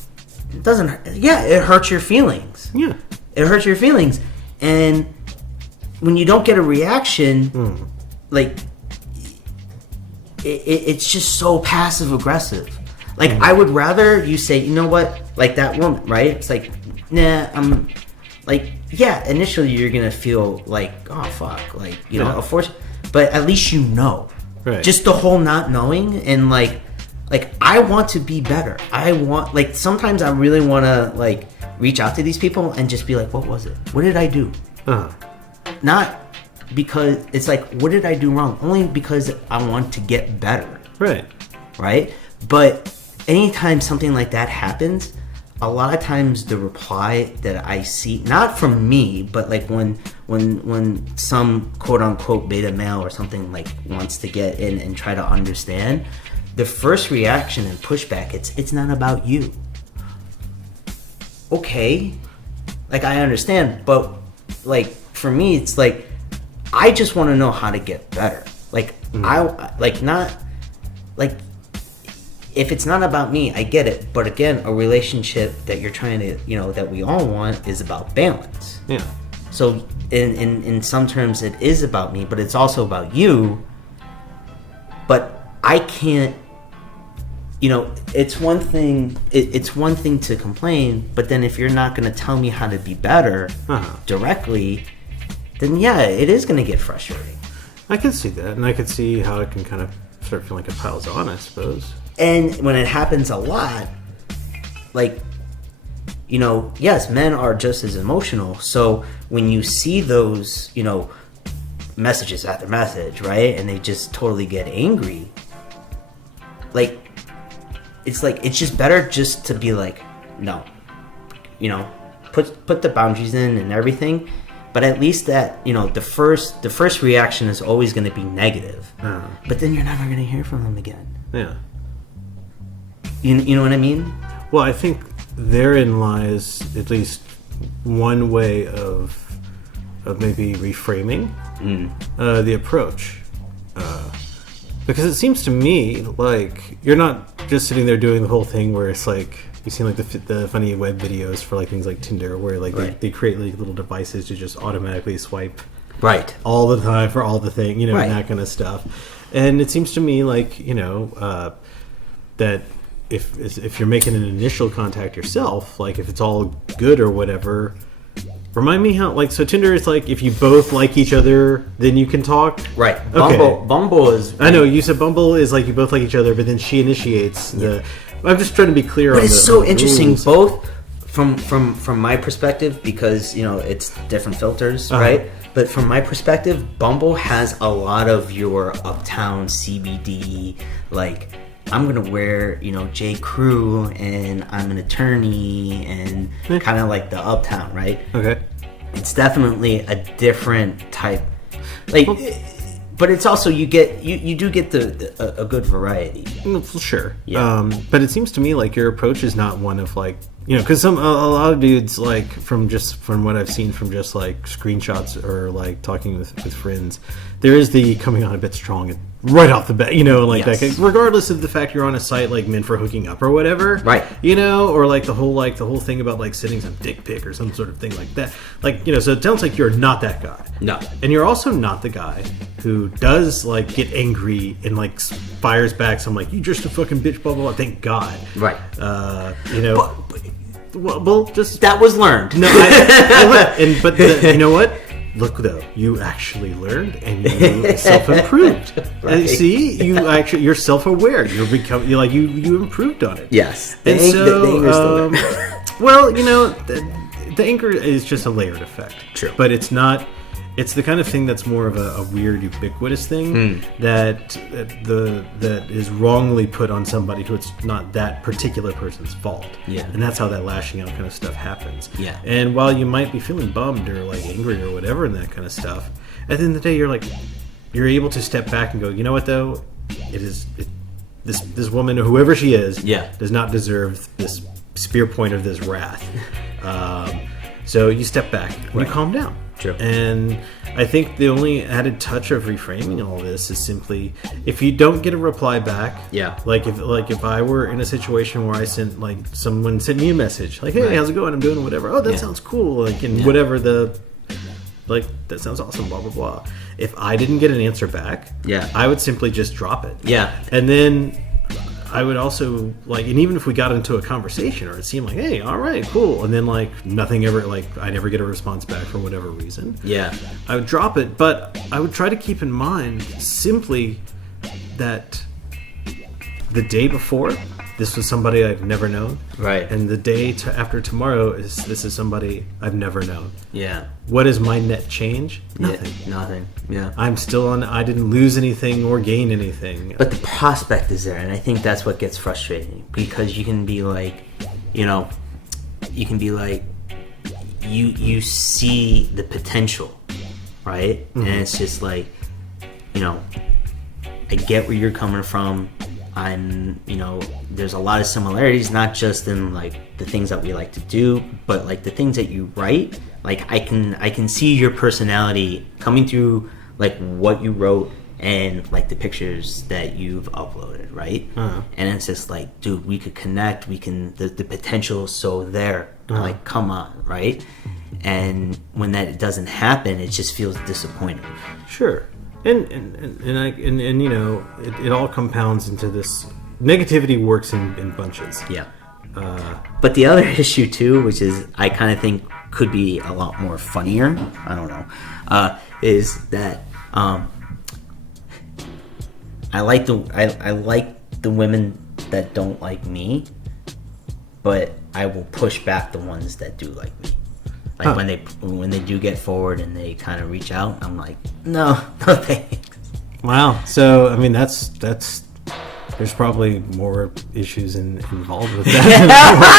doesn't. Yeah, it hurts your feelings. Yeah, it hurts your feelings, and when you don't get a reaction, it's just so passive aggressive. I would rather you say, you know what, that woman, right? It's nah, I'm yeah, initially you're gonna feel oh fuck, of course, but at least right? Just the whole not knowing, and I want to be better. I want sometimes I really want to reach out to these people and just be what was it? What did I do? Not because it's what did I do wrong? Only because I want to get better. Right? But anytime something like that happens, a lot of times the reply that I see, not from me, but when some quote unquote beta male or something wants to get in and try to understand, the first reaction and pushback, it's not about you. Okay, like I understand, but like for me, it's like I just want to know how to get better. Like I like not like if it's not about me, I get it. But again, a relationship that you're trying to, that we all want is about balance. Yeah. So in some terms, it is about me, but it's also about you. But I can't. It's one thing. It's one thing to complain, but then if you're not going to tell me how to be better directly, then yeah, it is going to get frustrating. I can see that, and I can see how it can kind of start feeling like it piles on, I suppose. And when it happens a lot, like, yes, men are just as emotional. So when you see those, messages after message, right, and they just totally get angry, like, it's just better just to be like, no, put the boundaries in and everything. But at least that, the first reaction is always going to be negative. But then you're never going to hear from them again. Yeah. You know what I mean? Well, I think therein lies at least one way of maybe reframing the approach. Because it seems to me like you're not just sitting there doing the whole thing where it's like, you've seen like the funny web videos for like things like Tinder where like they create like little devices to just automatically swipe all the time for all the thing, and that kind of stuff. And it seems to me like, that if you're making an initial contact yourself, like if it's all good or whatever, remind me how, like, so Tinder is like if you both like each other, then you can talk. Right. Okay. Bumble is. I know you said Bumble is like you both like each other, but then she initiates the. I'm just trying to be clear. But it's so interesting, rules. Both from my perspective, because it's different filters, right? But from my perspective, Bumble has a lot of your uptown CBD, like. I'm gonna wear, J. Crew, and I'm an attorney, and kind of like the uptown, right? Okay. It's definitely a different type, like, but it's also you do get a good variety. Sure. Yeah. But it seems to me like your approach is not one of like, because a lot of dudes, like from what I've seen from just like screenshots or like talking with friends, there is the coming on a bit strong right off the bat, like that, regardless of the fact you're on a site like meant for hooking up or whatever, right? Or like the whole thing about like sending some dick pic or some sort of thing like that, like so it sounds like you're not that guy. No, and you're also not the guy who does like get angry and like fires back some like you just a fucking bitch, blah blah blah. Thank God, right? Well, just that was learned. No, but you know what? Look though, you actually learned and you self-improved. Right. See, you're self-aware. You improved on it. Yes, and so well, the anger is just a layered effect. True, but it's not. It's the kind of thing that's more of a weird, ubiquitous thing that is wrongly put on somebody who it's not that particular person's fault. Yeah, and that's how that lashing out kind of stuff happens. Yeah, and while you might be feeling bummed or like angry or whatever and that kind of stuff, at the end of the day, you're able to step back and go, you know what though, this woman or whoever she is, does not deserve this spear point of this wrath. So you step back and you calm down. True. And I think the only added touch of reframing all this is simply if you don't get a reply back. Yeah. Like if I were in a situation where I sent like someone sent me a message like, hey, how's it going? I'm doing whatever. Oh, that sounds cool. Like and whatever that sounds awesome. Blah blah blah. If I didn't get an answer back, I would simply just drop it. Yeah. And then I would also like, and even if we got into a conversation or it seemed like, hey, all right, cool, and then like nothing ever, like I never get a response back for whatever reason. Yeah, I would drop it, but I would try to keep in mind simply that the day before, this was somebody I've never known. Right. And the day after tomorrow this is somebody I've never known. Yeah. What is my net change? Nothing. Yeah, nothing. Yeah. I'm still on. I didn't lose anything or gain anything. But the prospect is there, and I think that's what gets frustrating because you can be like, you see the potential, right? Mm-hmm. And it's just like, I get where you're coming from. I'm, there's a lot of similarities, not just in like the things that we like to do, but like the things that you write. Like I can see your personality coming through, like what you wrote and like the pictures that you've uploaded, right? And it's just like, dude, we could connect. We can. The potential is so there. Like, come on, right? And when that doesn't happen, it just feels disappointing. Sure. And it all compounds into this. Negativity works in bunches. Yeah. But the other issue too, which is I kind of think could be a lot more funnier, I don't know, is that I like the women that don't like me, but I will push back the ones that do like me. Like when they do get forward and they kind of reach out, I'm like, no thanks. Wow. So I mean, that's there's probably more issues involved with that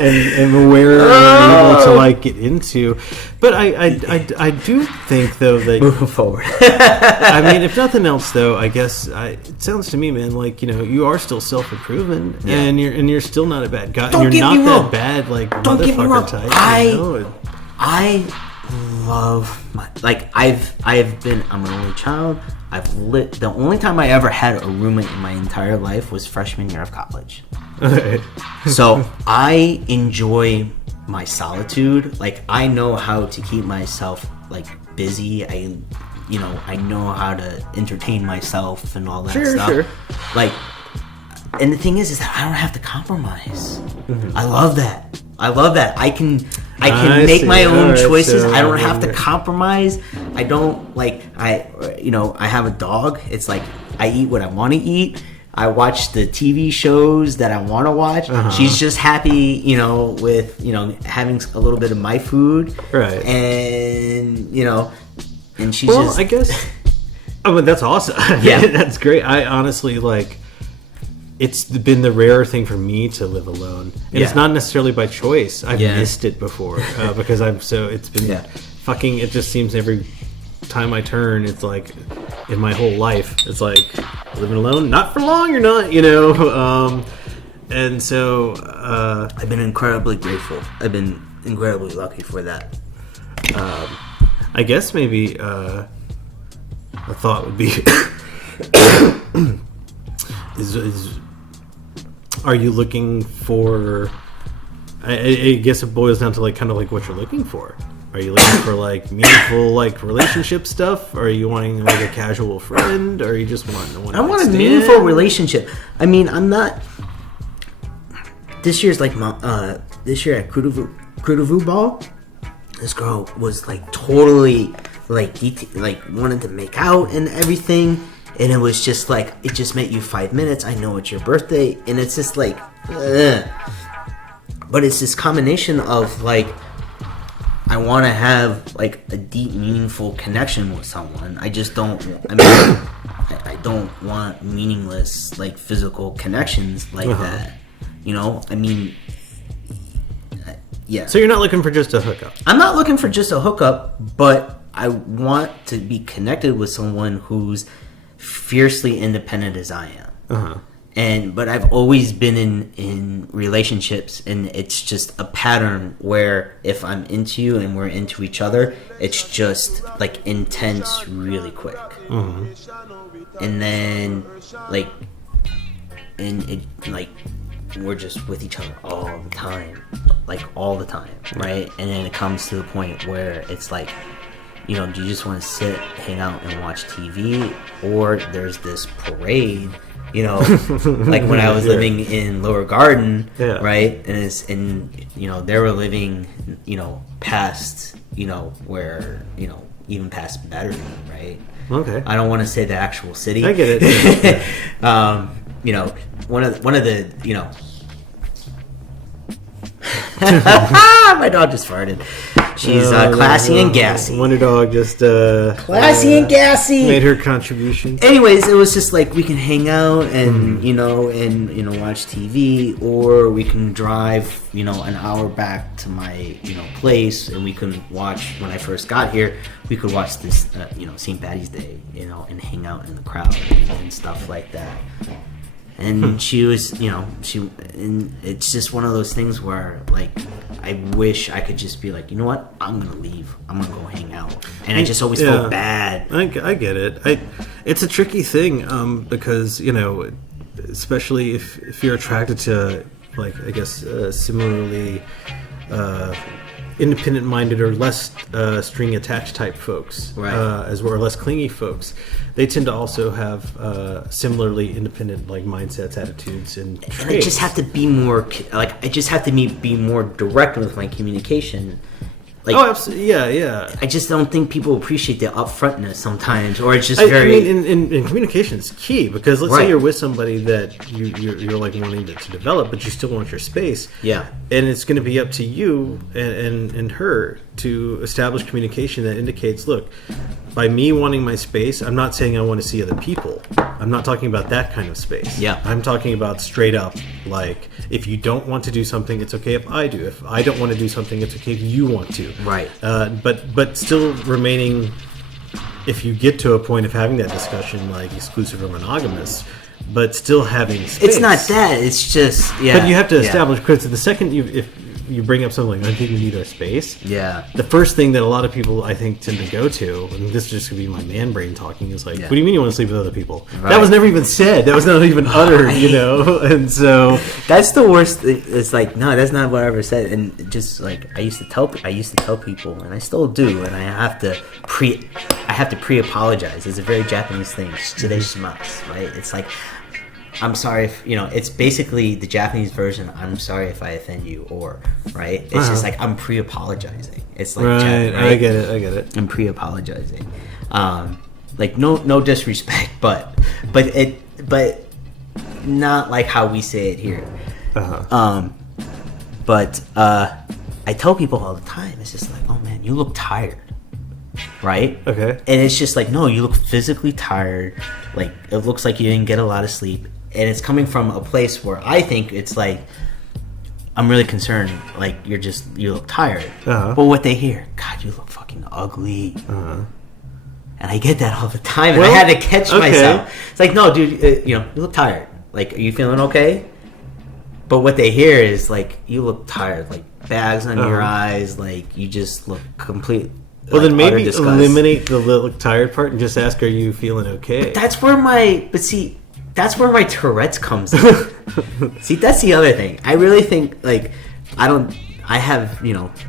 and where you're able to like get into. But I do think though that moving forward. I mean, if nothing else though, I guess it sounds to me, man, like you are still self-improving, and you're still not a bad guy. Don't and you're get me not wrong. that bad, like Don't get me wrong. motherfucker type. I love my I've been. I'm an only child. The only time I ever had a roommate in my entire life was freshman year of college. So I enjoy my solitude. Like I know how to keep myself like busy. I know how to entertain myself and all that stuff. Sure. Like, and the thing is that I don't have to compromise. Mm-hmm. I love that. I can make my own choices. So I don't have to compromise. I don't I have a dog. It's like I eat what I want to eat. I watch the TV shows that I want to watch. She's just happy, with having a little bit of my food, right? And and she's I guess. I mean, that's awesome. Yeah, that's great. I honestly it's been the rare thing for me to live alone. And it's not necessarily by choice. I've missed it before because it's been fucking, it just seems every time I turn, it's like in my whole life, it's like living alone, not for long, you're not, and so I've been incredibly grateful. I've been incredibly lucky for that. I guess maybe a thought would be are you looking for? I guess it boils down to kind of what you're looking for. Are you looking for meaningful relationship stuff? Or are you wanting a casual friend? Or are you just wanting one? I want a meaningful relationship. I mean, I'm not. This year's this year at Kudavu Ball, this girl was totally wanted to make out and everything. And it was just it just met you 5 minutes. I know it's your birthday. And it's just but it's this combination of I want to have a deep, meaningful connection with someone. I just don't, I don't want meaningless physical connections that, I mean, yeah. So you're not looking for just a hookup? I'm not looking for just a hookup, but I want to be connected with someone who's fiercely independent as I am. But I've always been in relationships, and it's just a pattern where if I'm into you and we're into each other, it's just intense really quick. And then we're just with each other all the time, right? And then it comes to the point where it's do you just want to sit, hang out, and watch TV? Or there's this parade, when I was living in Lower Garden, right? And they were living, past, where, even past Battery, right? Okay. I don't want to say the actual city. I get it. One of the, My dog just farted. She's classy and gassy. Wonder Dog just classy and gassy made her contribution. Anyways, it was just like we can hang out and watch TV, or we can drive an hour back to my place, and we can watch. When I first got here, we could watch this St. Patty's Day, and hang out in the crowd and stuff like that. And she was, and it's just one of those things where, like, I wish I could just be like, you know what, I'm gonna leave. I'm gonna go hang out. And I just always felt bad. I get it. It's a tricky thing because especially if you're attracted to, like, I guess similarly independent-minded or less string-attached type folks, right? Or less clingy folks, they tend to also have similarly independent, like, mindsets, attitudes, and traits. And I just have to be more be more direct with my communication. Like, absolutely, yeah. I just don't think people appreciate the upfrontness sometimes, or it's just I mean, in communication is key, because let's say you're with somebody that you're like wanting to develop, but you still want your space. Yeah. And it's going to be up to you and her to establish communication that indicates, look, by me wanting my space, I'm not saying I want to see other people. I'm not talking about that kind of space. Yeah. I'm talking about straight up, like, if you don't want to do something, it's okay if I do. If I don't want to do something, it's okay if you want to. Right. But still remaining, if you get to a point of having that discussion, like exclusive or monogamous, but still having space. It's not that. It's just, But you have to establish, because the second if you bring up something like, I think we need our space. Yeah. The first thing that a lot of people, I think, tend to go to, and this is just going to be my man brain talking, is like, what do you mean you want to sleep with other people? Right. That was never even said. That was not even uttered, And so that's the worst. It's like, no, that's not what I ever said. And just like, I used to tell people, and I still do, and I have to pre-apologize. It's a very Japanese thing. Shiteshimasu, right? It's like, I'm sorry if, it's basically the Japanese version, I'm sorry if I offend you, right? It's just like, I'm pre-apologizing. It's like, right? I get it. I'm pre-apologizing. Like, no disrespect, but not like how we say it here. But I tell people all the time, it's just like, oh man, you look tired. Right? Okay. And it's just like, no, you look physically tired. Like, it looks like you didn't get a lot of sleep. And it's coming from a place where I think it's like, I'm really concerned. Like, you look tired. But what they hear, God, you look fucking ugly. And I get that all the time. And I had to catch myself. It's like, no, dude, you look tired. Like, are you feeling okay? But what they hear is like, you look tired. Like, bags on your eyes. Like, you just look complete. Well, then maybe eliminate the look tired part and just ask, are you feeling okay? But that's where my Tourette's comes in. See, that's the other thing. I really think, like, I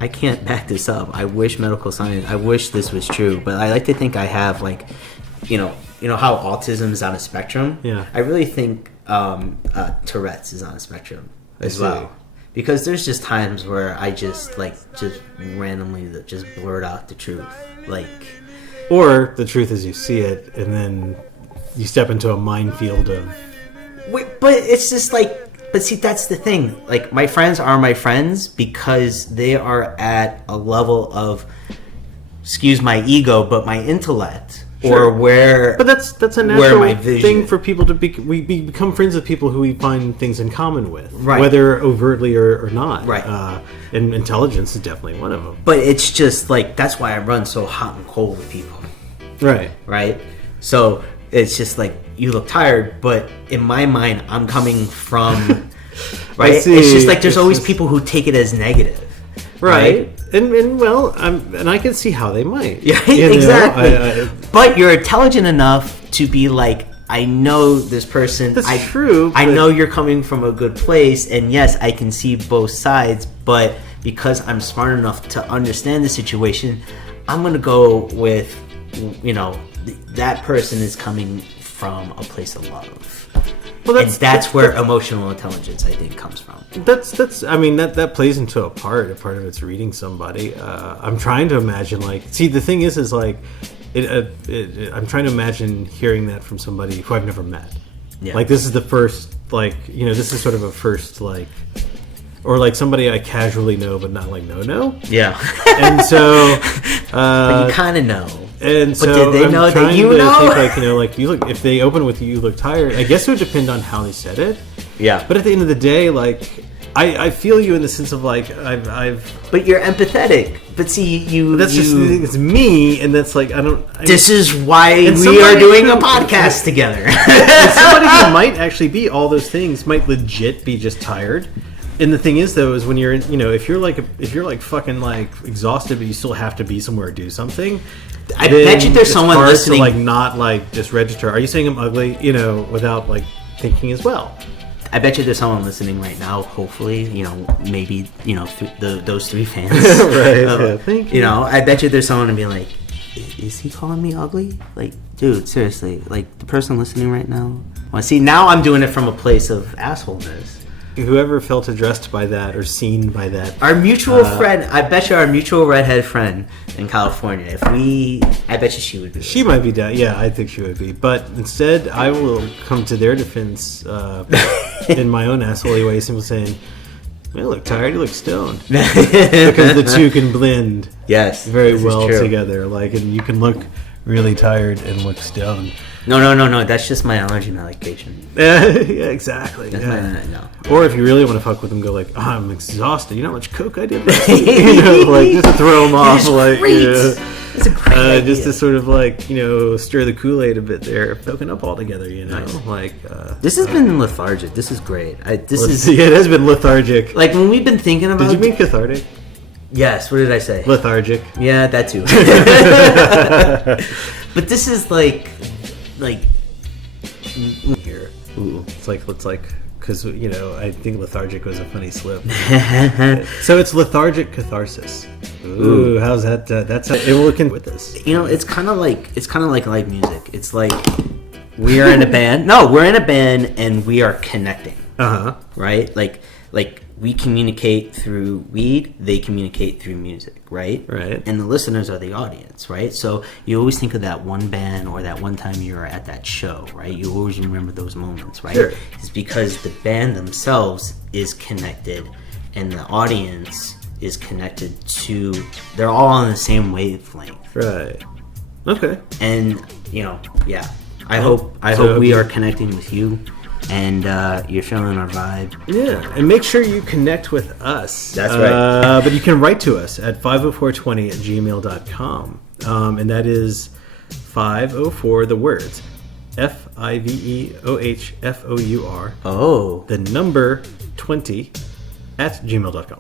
can't back this up. I wish medical science, I wish this was true, but I like to think I have, like, how autism is on a spectrum? Yeah. I really think Tourette's is on a spectrum as well. Because there's just times where I just randomly just blurt out the truth. Like, or the truth as you see it, and then you step into a minefield of... Wait, but it's just like... But see, that's the thing. Like, my friends are my friends because they are at a level of, excuse my ego, but my intellect. Sure. Or where... But that's a natural thing for people to be... We become friends with people who we find things in common with. Right. Whether overtly or not. Right. And intelligence is definitely one of them. But it's just like... That's why I run so hot and cold with people. Right. Right? So, it's just like, you look tired, but in my mind, I'm coming from... Right? It's just like there's always people who take it as negative. Right. And I can see how they might. Yeah, exactly. But you're intelligent enough to be like, I know this person. That's true. I know you're coming from a good place, and yes, I can see both sides, but because I'm smart enough to understand the situation, I'm going to go with, that person is coming from a place of love. Well, that's where emotional intelligence, I think, comes from. That plays into a part of it's reading somebody. I'm trying to imagine, the thing is like, I'm trying to imagine hearing that from somebody who I've never met. Yeah. Like, this is the first, this is sort of a first, or like somebody I casually know but not like no. Yeah. And so, but you kind of know. And so, but did they know that you know? Think, like, you know, like you look. If they open with "you look tired," I guess it would depend on how they said it. Yeah. But at the end of the day, like, I feel you in the sense of like I've. But you're empathetic. But see, you. That's just it's me, and that's like this is why we are doing a podcast together. Somebody who might actually be all those things might legit be just tired. And the thing is, though, is when you're, you know, if you're like fucking like exhausted, but you still have to be somewhere or do something. I bet you there's someone listening, to, like, not like just register. Are you saying I'm ugly? You know, without like thinking as well. I bet you there's someone listening right now. Hopefully, you know, maybe you know those 3 fans. Right. Yeah, thank you. You know, I bet you there's someone to be like, is he calling me ugly? Like, dude, seriously, like the person listening right now. Well, see, now I'm doing it from a place of assholeness. Whoever felt addressed by that or seen by that. Our mutual friend, I bet you our mutual redhead friend in California, I bet you she would be. She might be down. Yeah, I think she would be. But instead, I will come to their defense in my own assholey way, simply saying, you look tired, you look stoned. Because the two can blend very well together. Like, and you can look really tired and look stoned. No. That's just my allergy medication. Yeah, exactly. That's no. Or if you really want to fuck with them, go like, oh, I'm exhausted. You know how much coke I did? You know, like just to throw them off, like, It's a great idea. Just to sort of like, you know, stir the Kool-Aid a bit there, soaking up all together. You know, nice. Like this has been lethargic. This is great. It has been lethargic. Like when we've been thinking about. Did you mean cathartic? Yes. What did I say? Lethargic. Yeah, that too. But this is like here. Ooh, it's like because you know I think lethargic was a funny slip. So it's lethargic catharsis. Ooh, how's that? That's how it will look in with this. You know, it's kind of like live music. It's like we are in a band. No, we're in a band and we are connecting. Right? Like we communicate through weed, they communicate through music, right? Right. And the listeners are the audience, right? So you always think of that one band or that one time you were at that show, right? You always remember those moments, right? Sure. It's because the band themselves is connected and the audience is connected to, they're all on the same wavelength. Right. Okay. And, you know, yeah. I hope we are connecting with you. And you're feeling our vibe. Yeah, and make sure you connect with us. That's right. But you can write to us at 504Twenty@gmail.com. And that is 504, the words, FIVEOHFOUR. Oh. The number 20 at gmail.com.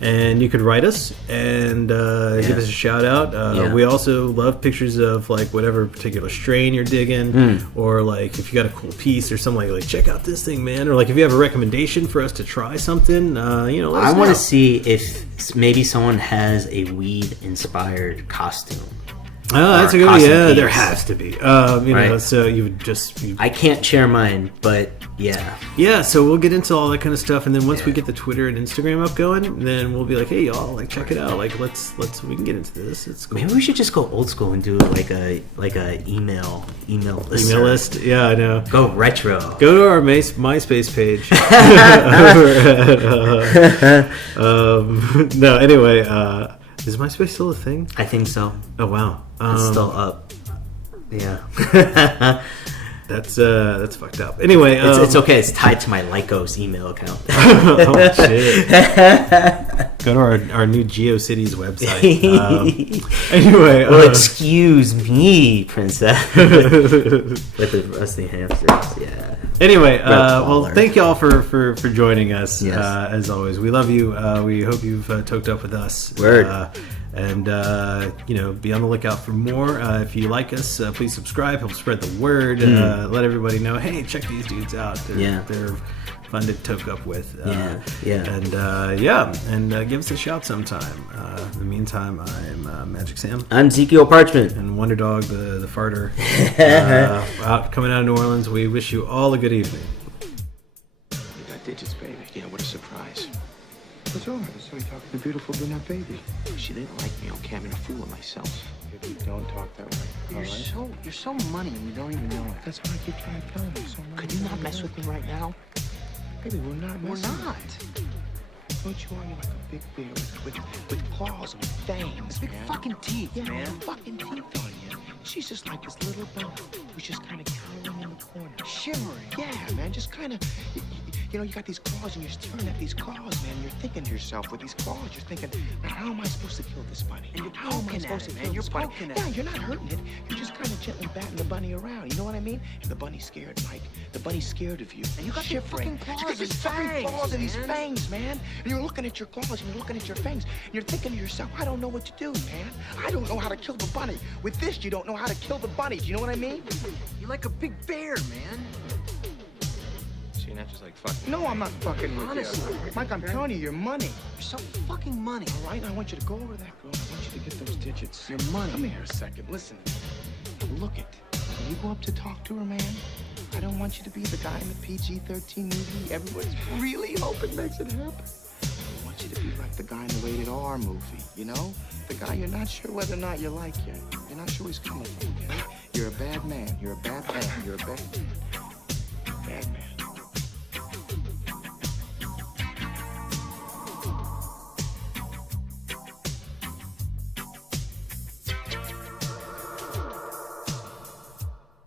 And you could write us and give us a shout out. We also love pictures of like whatever particular strain you're digging, or like if you got a cool piece or something like check out this thing, man. Or like if you have a recommendation for us to try something, you know. I want to see if maybe someone has a weed inspired costume. Oh, that's a good one. Yeah, piece. there has to be. You know, so you would just. I can't share mine, but yeah. Yeah, so we'll get into all that kind of stuff, and then once we get the Twitter and Instagram up going, then we'll be like, hey y'all, like check it out. Like let's we can get into this. It's cool. Maybe we should just go old school and do like a email list. Email list. Yeah, I know. Go retro. Go to our MySpace page. No, anyway. Is MySpace still a thing? I think so. Oh wow, it's still up. Yeah. That's fucked up. Anyway, it's okay. It's tied to my Lycos email account. Oh shit! Go to our new GeoCities website. Anyway, well, excuse me, princess. With the rusty hamsters. Yeah. Anyway, well, thank y'all for joining us. Yes. As always, we love you. We hope you've toked up with us. Word. And you know, be on the lookout for more. If you like us, please subscribe. Help spread the word. Let everybody know. Hey, check these dudes out. They're fun to toke up with. And give us a shout sometime. In the meantime, I'm Magic Sam. I'm Zekiel Parchment. And Wonder Dog, the farter. Coming out of New Orleans. We wish you all a good evening. You got digits, baby. Yeah, what a surprise. What's wrong? So we talking to the beautiful brunette baby. She didn't like me, okay? I'm a fool of myself. Baby, don't talk that way. You're so money and you don't even know it. That's why I keep trying to tell you. So Could you not mess with me right now? Baby, we're not messing. We're not. what you are? You're like a big bear with claws and with fangs, Big man. fucking teeth, Yeah, man. fucking teeth on you. She's just like this little bunny who's just kind of cowering in the corner. Shimmering. Yeah, man, just kind of, you know, you got these claws and you're staring at these claws, man. You're thinking to yourself with these claws, you're thinking, now how am I supposed to kill this bunny? And you're How am I poking supposed at it, to man. kill You're this bunny? poking at Yeah, it. you're not hurting it. You're just kind of gently batting the bunny around. You know what I mean? And the bunny's scared, Mike. The bunny's scared of you. And you got these shivering. fucking claws You got these and fucking fangs, claws and these man. fangs, man. And you're looking at your claws and you're looking at your fangs. And you're thinking to yourself, I don't know what to do, man. I don't know how to kill the bunny. With this, you don't know how to kill the bunny. Do you know what I mean? You're like a big bear, man. So you're not just like fucking. No, I'm not fucking with Honestly. you. Mike, I'm telling you, your money. You're so fucking money. All right, I want you to go over to that girl. I want you to get those digits. Your money. Come here a second. Listen. Look it. When you go up to talk to her, man, I don't want you to be the guy in the PG-13 movie everyone's really hoping makes it happen. I want you to be like the guy in the rated R movie, you know? The guy you're not sure whether or not you like yet. You're not sure he's coming from, okay? You're a bad man. You're a bad man. You're a bad man. Bad man.